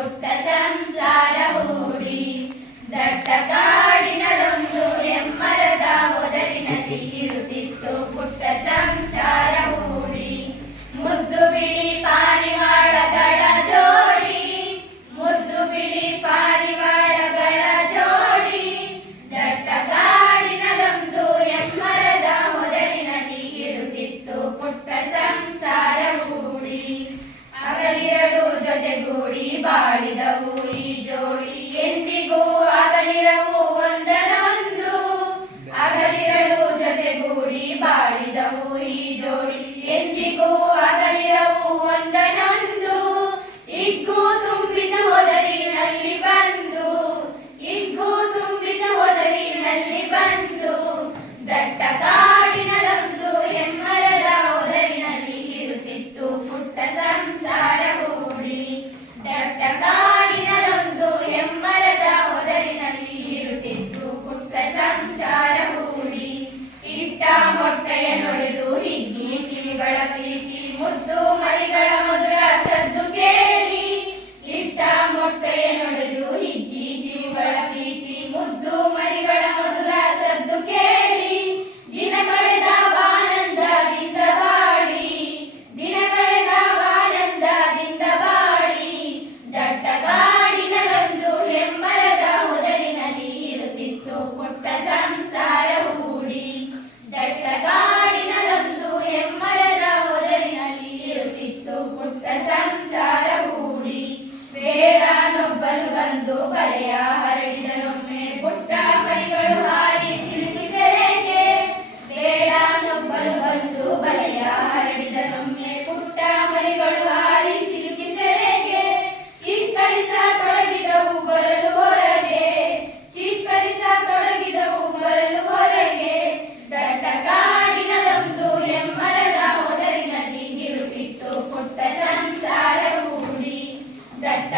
ಪುಟ್ಟ ಸಂಸಾರ ಹೂಡಿ ದಟ್ಟ ಕಾಡಿನದೊಂದು ಎಮ್ಮರದ ಒದರಿನಲ್ಲಿ ಇರುತ್ತಿತ್ತು ಪುಟ್ಟ ಸಂಸಾರ ಹೂಡಿ ಮುದ್ದು ಬಿಳಿ ಪಾರಿವಾಳಗಳ ಜೋಡಿ ಮುದ್ದು ಬಿಳಿ ಪಾರಿವಾಳಗಳ ಜೋಡಿ ದಟ್ಟ ಕಾಡಿನದೊಂದು ಎಮ್ಮರದ ಒದರಿನಲ್ಲಿ ಇರುತ್ತಿತ್ತು ಪುಟ್ಟ ಸಂಸಾರ ಹೂಡಿ ಅಗಲಿರಡು ಜೊತೆಗೂಡಿ ಬಾಳಿದವು ಈ ಜೋಡಿ ಎಂದಿಗೂ ಅಗಲಿರವು ಒಂದನೊಂದು ಅಗಲಿರಡು ಜೊತೆಗೂಡಿ ಬಾಳಿದವು ಈ ಜೋಡಿ ಎಂದಿಗೂ ಅಗಲಿರವು ಒಂದನೊಂದು ಇಗ್ಗೂ ತುಂಬಿದ ಹೊದರಿನಲ್ಲಿ ಬಂದು ಇಗ್ಗೂ ತುಂಬಿದ ಹೊದರಿನಲ್ಲಿ ಬಂದು ದಟ್ಟ ಕಾಡಿನದೊಂದು ಎಮ್ಮರದ ಒದರಿನಲ್ಲಿ ಇರುತ್ತಿತ್ತು ಪುಟ್ಟ ಸಂಸಾರ ಹೂಡಿ ದಟ್ಟ ಕಾಡಿನದೊಂದು ಎಮ್ಮರದ ಒದರಿನಲ್ಲಿ ಇರುತ್ತಿತ್ತು ಪುಟ್ಟ ಸಂಸಾರ ಹೂಡಿ ಇಟ್ಟ ಮೊಟ್ಟೆಯ ನೊಡೆದು ಹಿಗ್ಗಿ ಕಿವಿಗಳ ಪ್ರೀತಿ ಮುದ್ದು ಮರಿಗಳ ಮಧುರ ಸದ್ದು ಕೇಳಿ ಇಟ್ಟ ಮೊಟ್ಟೆಯ ನೊಡೆದು ಹಿಗ್ಗಿ ಕಿವಿಗಳ ಪ್ರೀತಿ ಮುದ್ದು ಮರಿಗಳ ಮಧುರ ಸದ್ದು ಕೇಳಿ ದಿನ ಕಳೆದ ಆನಂದದಿಂದ ಬಾಳಿ ದಿನ ಕಳೆದ ಆನಂದದಿಂದ ಬಾಳಿ ದಟ್ಟ ಕಾಡಿನದೊಂದು ಎಮ್ಮರದ ಒದರಿನಲ್ಲಿ ಇರುತ್ತಿತ್ತು ಪುಟ್ಟ ಸಂಸಾರ ಹೂಡಿ ದಟ್ಟ ಕಾಡಿನದೊಂದು ಎಮ್ಮರದ ಒದರಿನಲ್ಲಿ ಇರುತ್ತಿತ್ತು ಪುಟ್ಟ ಸಂಸಾರ ಹೂಡಿ ಬೇಡನೊಬ್ಬನು ಬಂದು ಬಲೆಯ ಹರಡಿದರೊಮ್ಮೆ ಪುಟ್ಟ ಮರಿಗಳು ಹಾರಿ ಸಿಲುಕಿ ಸೆರೆಗೆ ಬೇಡನೊಬ್ಬನು ಬಂದು ಬಲೆಯ ಹರಡಿದರೊಮ್ಮೆ ಪುಟ್ಟ ಮರಿಗಳು ಹಾರಿ ಸಿಲುಕಿ ಸೆರೆಗೆ ಚಿಕ್ಕರಿಸ ತೊಡಗಿದವು ಬರಲು ಹೊರಗೆ ಚಿಕ್ಕರಿಸ ತೊಡಗಿದವು ಬರಲು ಹೊರಗೆ ದಟ್ಟ ಕಾಡಿನದೊಂದು ಎಮ್ಮರದ ಒದರಿನಲ್ಲಿ ಇರುತ್ತಿತ್ತು ಪುಟ್ಟ ಸಂಸಾರ ಹೂಡಿ ದಟ್ಟ